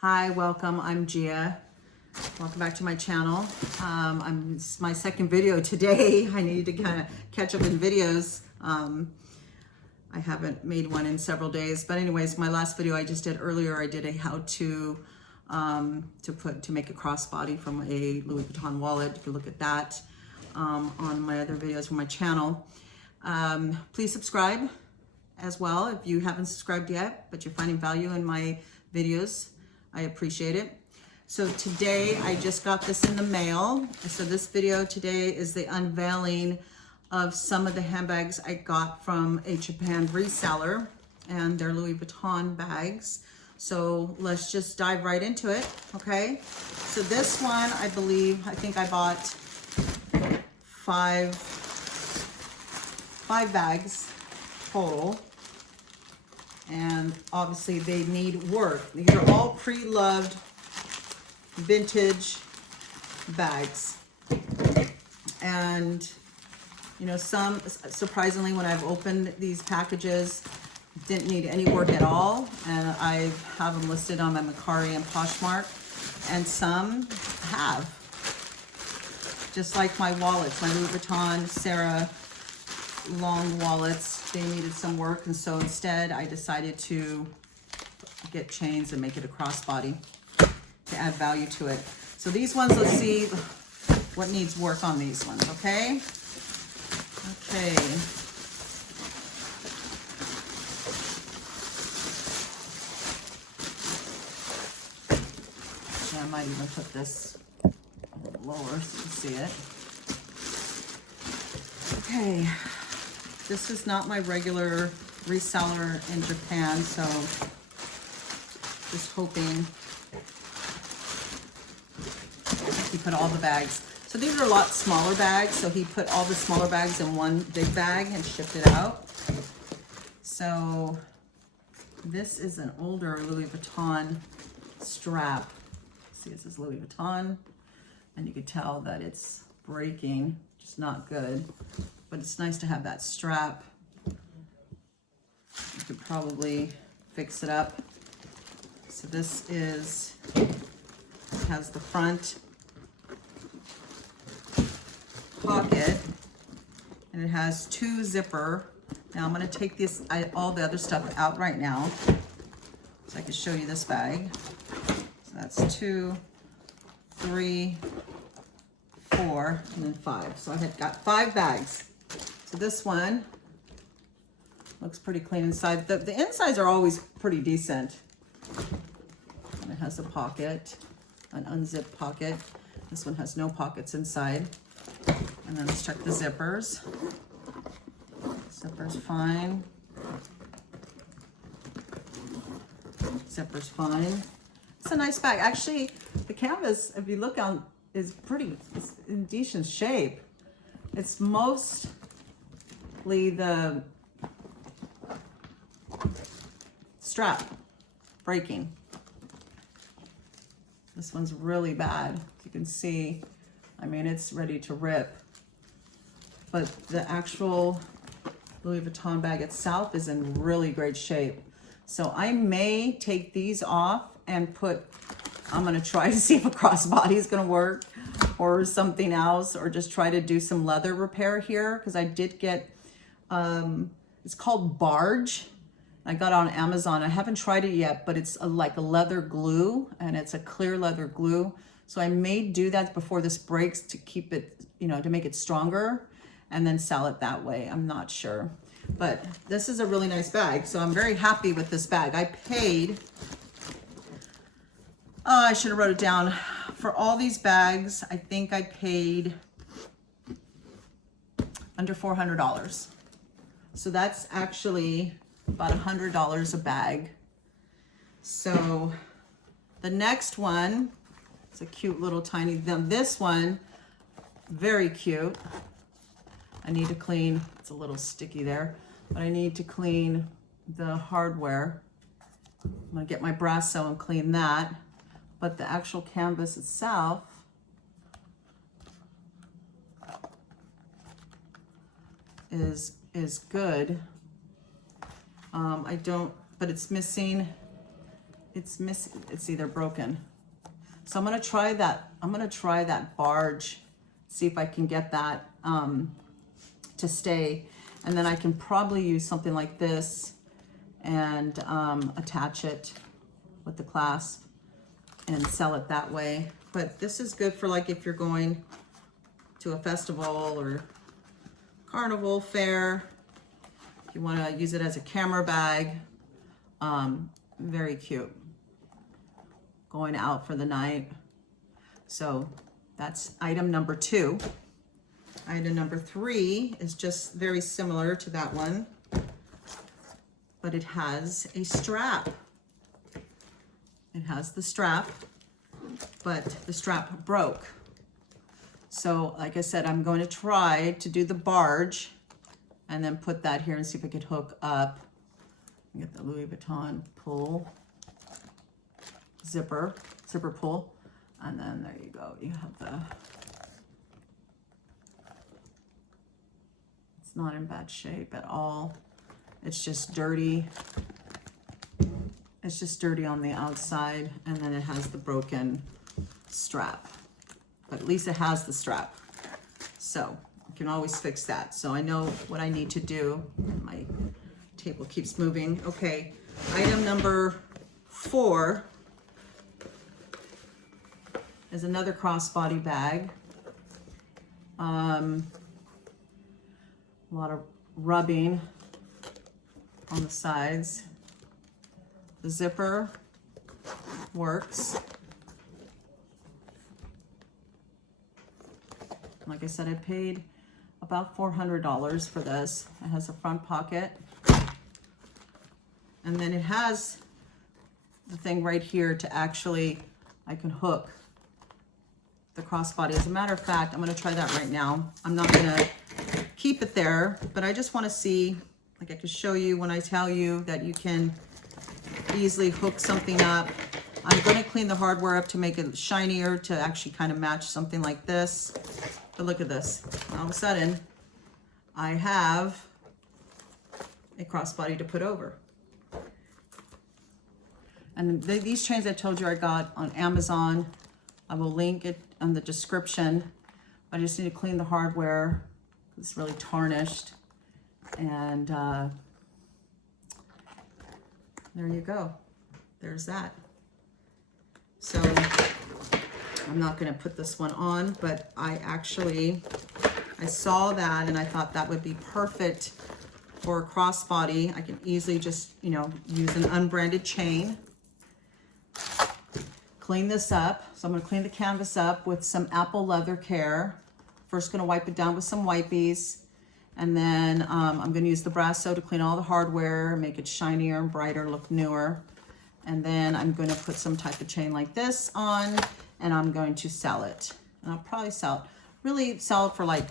Hi, welcome. I'm Gia. Welcome back to my channel. It's my second video today. I need to kind of catch up in videos. I haven't made one in several days, but anyways, my last video I just did earlier, I did a how-to to make a crossbody from a Louis Vuitton wallet. You can look at that on my other videos from my channel. Please subscribe as well if you haven't subscribed yet, but you're finding value in my videos. I appreciate it. So today I just got this in the mail. So this video today is the unveiling of some of the handbags I got from a Japan reseller and their Louis Vuitton bags. So let's just dive right into it, okay? So this one, I think I bought five bags total. And obviously they need work. These are all pre-loved vintage bags. And you know, some, surprisingly, when I've opened these packages, didn't need any work at all. And I have them listed on my Mercari and Poshmark. And some have. Just like my wallets, my Louis Vuitton, Sarah long wallets, they needed some work, and so instead I decided to get chains and make it a crossbody to add value to it. So these ones, let's see what needs work on these ones, okay? Okay. Yeah, I might even put this a little lower so you can see it. Okay. This is not my regular reseller in Japan, so just hoping he put all the bags. So these are a lot smaller bags, so he put all the smaller bags in one big bag and shipped it out. So this is an older Louis Vuitton strap. See, this is Louis Vuitton, and you can tell that it's breaking, just not good. But it's nice to have that strap. You could probably fix it up. So this has the front pocket, and it has two zipper. Now I'm gonna take all the other stuff out right now, so I can show you this bag. So that's 2, 3, 4, and then 5. So I had got 5 bags. So this one looks pretty clean inside. The insides are always pretty decent. And it has a pocket, an unzipped pocket. This one has no pockets inside. And then let's check the zippers. Zipper's fine. Zipper's fine. It's a nice bag. Actually, the canvas, if you look on, is it's in decent shape. It's mostly the strap breaking. This one's really bad. As you can see, I mean, it's ready to rip. But the actual Louis Vuitton bag itself is in really great shape. So I may take these off and I'm gonna try to see if a crossbody is gonna work or something else, or just try to do some leather repair here, because I did get, it's called Barge. I got it on Amazon. I haven't tried it yet, but it's like a leather glue, and it's a clear leather glue. So I may do that before this breaks to keep it, you know, to make it stronger, and then sell it that way. I'm not sure. But this is a really nice bag, so I'm very happy with this bag. I paid, I should have wrote it down. For all these bags, I think I paid under $400. So that's actually about $100 a bag. So the next one, it's a cute little tiny, this one, very cute. I need to clean, it's a little sticky there, but I need to clean the hardware. I'm gonna get my brass sew and clean that. But the actual canvas itself is good. But it's missing it's missing, it's either broken. So I'm gonna try that. I'm gonna try that barge, see if I can get that to stay. And then I can probably use something like this and attach it with the clasp and sell it that way. But this is good for like if you're going to a festival or carnival fair. If you want to use it as a camera bag, very cute. Going out for the night. So that's item number 2. Item number 3 is just very similar to that one, but it has a strap. It has the strap, but the strap broke. So like I said, I'm going to try to do the barge and then put that here and see if I could hook up. Get the Louis Vuitton pull, zipper pull, and then there you go. You have the, it's not in bad shape at all. It's just dirty. It's just dirty on the outside, and then it has the broken strap. But at least it has the strap. So you can always fix that. So I know what I need to do. My table keeps moving. Okay, item number 4 is another crossbody bag. A lot of rubbing on the sides. The zipper works. Like I said, I paid about $400 for this. It has a front pocket. And then it has the thing right here to actually, I can hook the crossbody. As a matter of fact, I'm gonna try that right now. I'm not gonna keep it there, but I just wanna see, like I can show you when I tell you that you can easily hook something up. I'm gonna clean the hardware up to make it shinier, to actually kind of match something like this. But look at this. All of a sudden, I have a crossbody to put over. And these chains I told you I got on Amazon. I will link it in the description. I just need to clean the hardware. It's really tarnished. And there you go. There's that. So I'm not going to put this one on, but I saw that and I thought that would be perfect for a crossbody. I can easily just, you know, use an unbranded chain. Clean this up. So I'm going to clean the canvas up with some apple leather care. First going to wipe it down with some wipies. And then I'm going to use the Brasso to clean all the hardware, make it shinier and brighter, look newer. And then I'm going to put some type of chain like this on, and I'm going to sell it. And I'll probably really sell it for like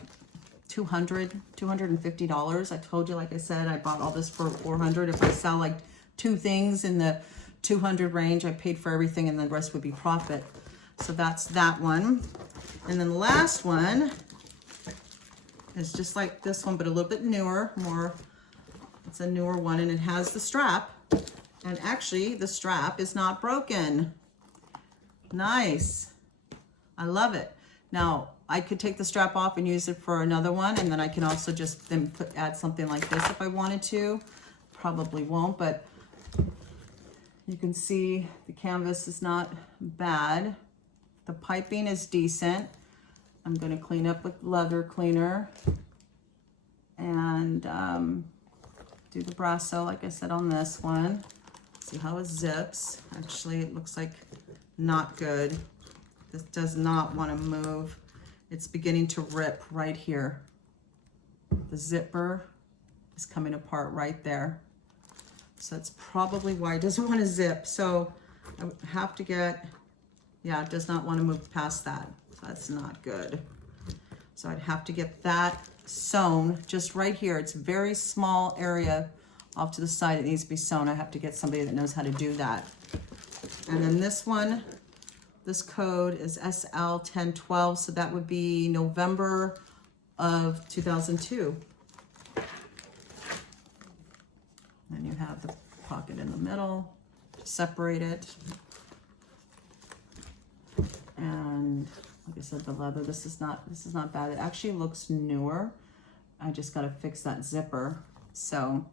$200, $250. I told you, like I said, I bought all this for $400. If I sell like 2 things in the $200 range, I paid for everything, and the rest would be profit. So that's that one. And then the last one is just like this one, but a little bit newer, it's a newer one, and it has the strap. And actually, the strap is not broken. Nice. I love it. Now, I could take the strap off and use it for another one, and then I can also just then add something like this if I wanted to. Probably won't, but you can see the canvas is not bad. The piping is decent. I'm going to clean up with leather cleaner and do the Brasso, like I said, on this one. See how it zips. Actually, it looks like not good. This does not want to move. It's beginning to rip right here. The zipper is coming apart right there. So that's probably why it doesn't want to zip. So I have to get, yeah, it does not want to move past that. So that's not good. So I'd have to get that sewn just right here. It's a very small area off to the side. It needs to be sewn. I have to get somebody that knows how to do that. And then this one, this code is SL1012. So that would be November of 2002. Then you have the pocket in the middle, separate it. And like I said, the leather, this is not bad. It actually looks newer. I just got to fix that zipper. So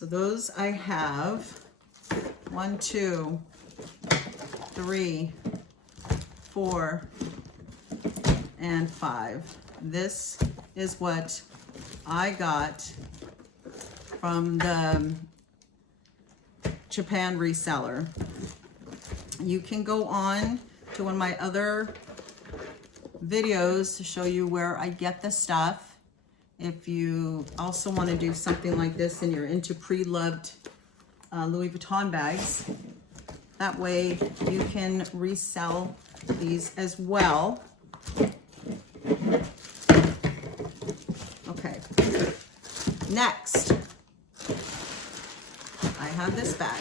those I have 1, 2, 3, 4, and 5. This is what I got from the Japan reseller. You can go on to one of my other videos to show you where I get the stuff. If you also want to do something like this and you're into pre-loved Louis Vuitton bags, that way you can resell these as well. Okay, next, I have this bag.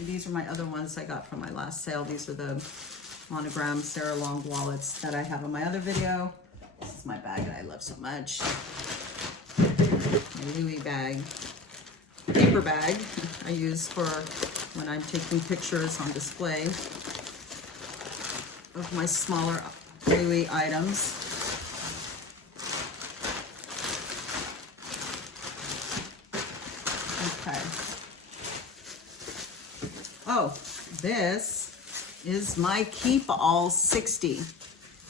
These are my other ones I got from my last sale. These are the monogram Sarah Long wallets that I have in my other video. This is my bag that I love so much. My Louis bag, paper bag I use for when I'm taking pictures on display of my smaller Louis items. Okay. Oh, this is my Keep All 60.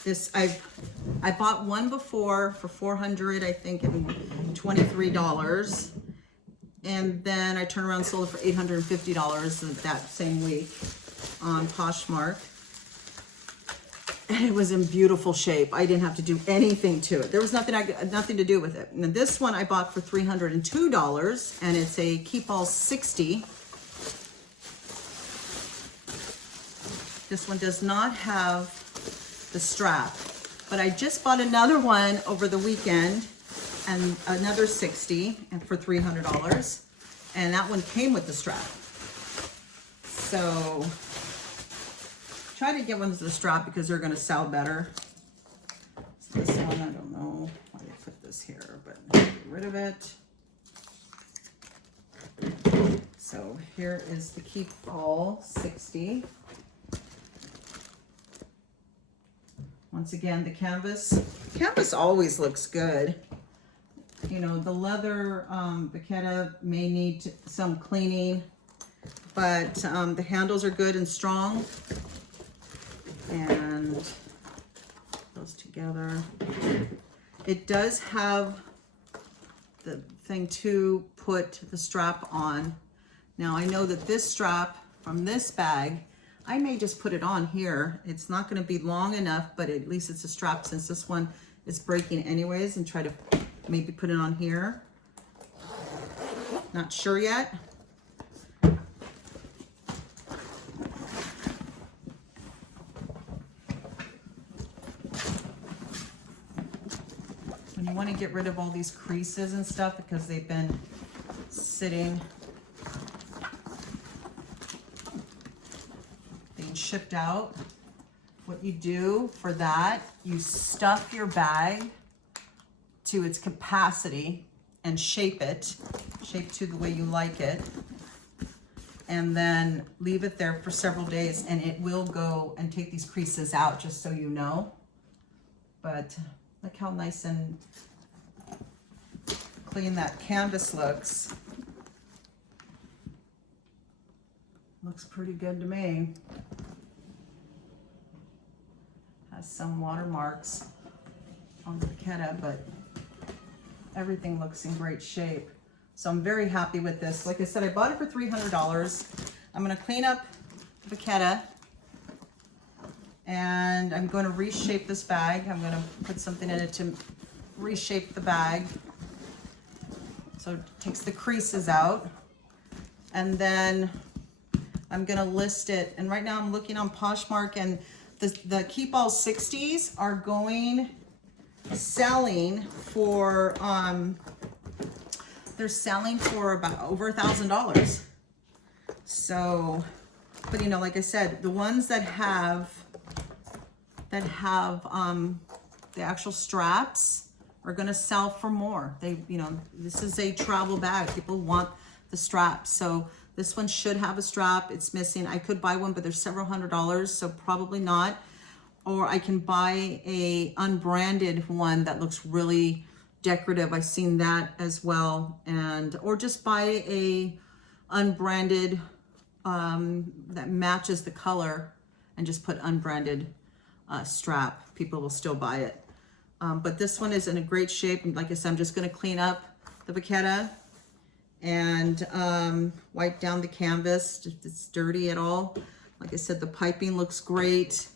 This I bought one before for $400, I think, and $23, and then I turned around and sold it for $850 that same week on Poshmark, and it was in beautiful shape. I didn't have to do anything to it. There was nothing to do with it. And this one I bought for $302, and it's a Keep All 60. This one does not have the strap, but I just bought another one over the weekend, and another 60 and for $300, and that one came with the strap. So try to get ones with the strap because they're going to sell better. So this one, I don't know why they put this here, but get rid of it. So here is the Keep All 60. Once again, the canvas always looks good. You know, the leather Vachetta may need some cleaning, but the handles are good and strong. And those together. It does have the thing to put the strap on. Now I know that this strap from this bag, I may just put it on here. It's not going to be long enough, but at least it's a strap since this one is breaking anyways, and try to maybe put it on here. Not sure yet. When you want to get rid of all these creases and stuff because they've been sitting, being shipped out, what you do for that, you stuff your bag to its capacity and shape to the way you like it, and then leave it there for several days, and it will go and take these creases out, just so you know. But look how nice and clean that canvas looks. Looks pretty good to me. Has some watermarks on the Vachetta, but everything looks in great shape. So I'm very happy with this. Like I said, I bought it for $300. I'm going to clean up the Vachetta, and I'm going to reshape this bag. I'm going to put something in it to reshape the bag so it takes the creases out. And then I'm going to list it. And right now I'm looking on Poshmark, and the Keep All 60s are selling for they're selling for about over $1,000. So, but you know, like I said, the ones that have the actual straps are going to sell for more. They, you know, this is a travel bag. People want the strap. So this one should have a strap. It's missing. I could buy one, but there's several $100s, so probably not. Or I can buy a unbranded one that looks really decorative. I've seen that as well. And, or just buy a unbranded that matches the color and just put unbranded strap. People will still buy it. But this one is in a great shape. And like I said, I'm just going to clean up the baqueta and wipe down the canvas if it's dirty at all. Like I said, the piping looks great.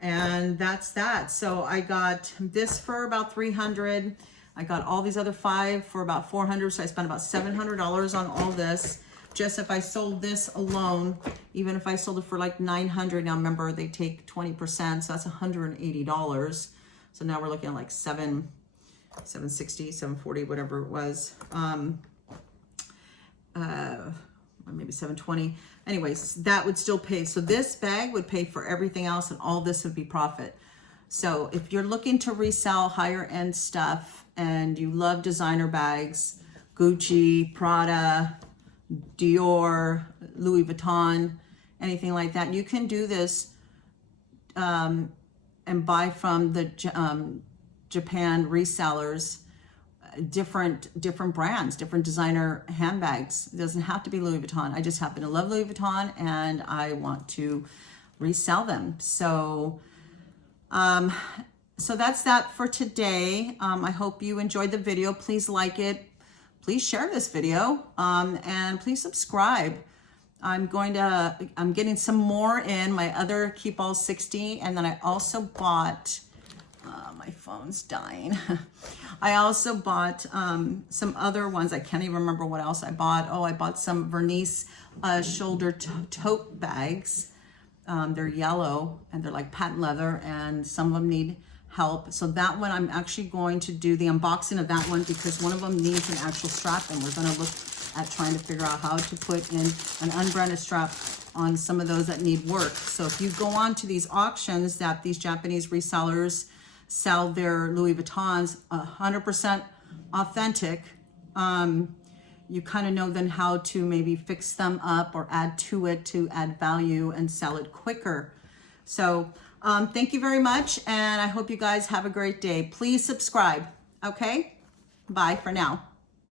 And that's that. So I got this for about $300. I got all these other 5 for about $400. So I spent about $700 on all this. Just if I sold this alone, even if I sold it for like $900, now remember they take 20%, so that's $180. So now we're looking at like $760, $740, whatever it was. Maybe $720. Anyways, that would still pay. So this bag would pay for everything else, and all this would be profit. So if you're looking to resell higher end stuff and you love designer bags, Gucci, Prada, Dior, Louis Vuitton, anything like that, you can do this and buy from the Japan resellers, different brands, different designer handbags. It doesn't have to be Louis Vuitton. I just happen to love Louis Vuitton and I want to resell them. So so that's that for today. I hope you enjoyed the video. Please like it. Please share this video and please subscribe. I'm getting some more in my other Keep All 60, and then I also bought, my phone's dying. I also bought some other ones. I can't even remember what else I bought. Oh, I bought some Vernice shoulder tote bags. They're yellow and they're like patent leather, and some of them need help. So that one, I'm actually going to do the unboxing of that one because one of them needs an actual strap, and we're going to look at trying to figure out how to put in an unbranded strap on some of those that need work. So if you go on to these auctions that these Japanese resellers sell their Louis Vuittons 100% authentic, you kind of know then how to maybe fix them up or add to it to add value and sell it quicker. So thank you very much, and I hope you guys have a great day. Please subscribe. Okay, bye for now.